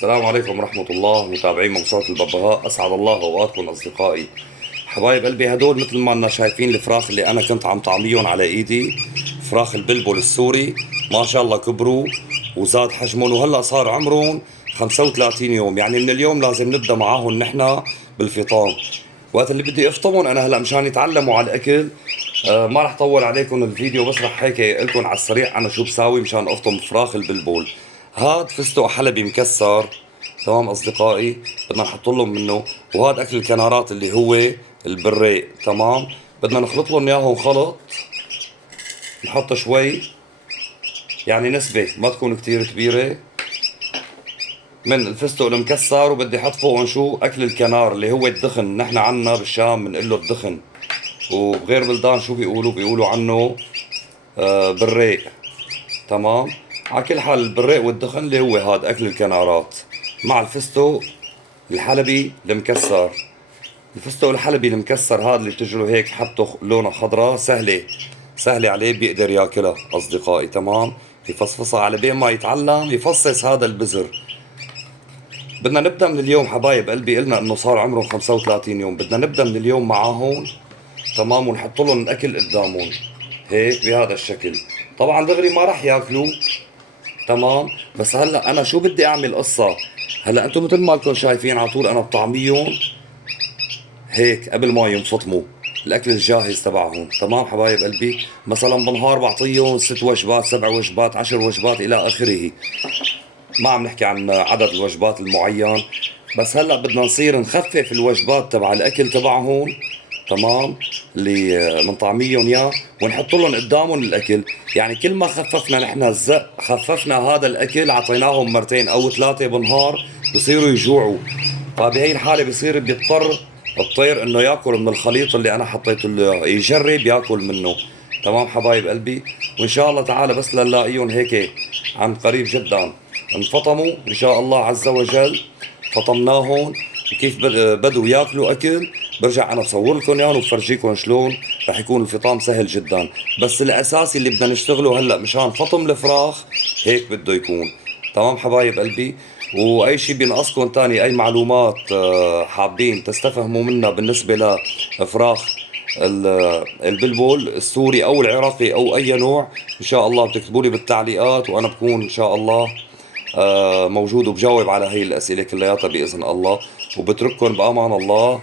السلام عليكم ورحمة الله متابعين موسوعة الببغاء، أسعد الله أوقاتكم أصدقائي. حبايب قلبي، هدول مثل ما أنا شايفين الفراخ اللي أنا كنت عم طعميهم على إيدي، فراخ البلبل السوري. ما شاء الله كبروا وزاد حجمهم، وهلأ صار عمرهم 35 يوم. يعني من اليوم لازم نبدأ معاهم نحن بالفطام. وقت اللي بدي افطمهم أنا هلأ مشان يتعلموا على الأكل. ما رح طول عليكم الفيديو، بس رح هيك لكم على السريع انا شو بساوي مشان افطم فراخ البلبول. هاد فستق حلبي مكسر. تمام اصدقائي، بدنا نحط لهم منه. وهاد اكل الكنارات اللي هو البريق. تمام، بدنا نخلط لهم اياهم خلط. نحط شوي، يعني نسبة ما تكون كتير كبيرة من الفستق المكسر، وبدي احط فوقهم شو اكل الكنار اللي هو الدخن. نحن عنا بالشام بنقول له الدخن، وبغير بلدان شو بيقولوا عنه بريق. تمام. على كل حال البريق والدخن اللي هو هاد اكل الكنارات مع الفستق الحلبي المكسر. الفستق الحلبي المكسر هذا اللي بتجروا هيك حطوا لونه خضراء، سهلة عليه، بيقدر ياكلها اصدقائي. تمام، يفصفصها على بين ما يتعلم يفصص هذا البزر. بدنا نبدا من اليوم حبايب قلبي، قلنا انه صار عمرهم 35 يوم، بدنا نبدا من اليوم معاهم. تمام، ونحط لهم الاكل قدامهم هيك بهذا الشكل. طبعا دغري ما راح ياكلوا. تمام، بس هلا انا شو بدي اعمل قصة. هلا انتم مثل ما انكم شايفين على طول انا بطعميهم هيك قبل ما ينفطموا، الاكل الجاهز تبعهم. تمام حبايب قلبي، مثلا بالنهار بعطيهم 6 وجبات 7 وجبات 10 وجبات الى اخره. ما عم نحكي عن عدد الوجبات المعين، بس هلا بدنا نصير نخفف الوجبات تبع الاكل تبعهم. تمام، اللي بنطعميهم اياه ونحط لهم قدامهم الاكل. يعني كل ما خففنا نحن الزق، خففنا هذا الاكل، عطيناهم مرتين او ثلاثه بالنهار، بصيروا يجوعوا. فبهي الحاله بصير بيضطر الطير انه ياكل من الخليط اللي انا حطيته له، يجرب ياكل منه. تمام حبايب قلبي، وان شاء الله تعالى بس لنلاقيهم هيك عن قريب جدا انفطموا ان شاء الله عز وجل. فطمناهم وكيف بدوا ياكلوا اكل، برجع انا بصور لكم اياهم وبفرجيكم شلون رح يكون الفطام سهل جدا. بس الاساسي اللي بدنا نشتغله هلا مشان فطم الفراخ هيك بده يكون. تمام حبايب قلبي، واي شيء بينقصكم تاني، اي معلومات حابين تستفهموا منها بالنسبه لفراخ البلبل السوري او العراقي او اي نوع، ان شاء الله بتكتبوا لي بالتعليقات، وانا بكون ان شاء الله موجود وبجاوب على هي الاسئله كلياتها باذن الله. وبترككم بامان الله،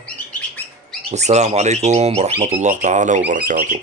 والسلام عليكم ورحمه الله تعالى وبركاته.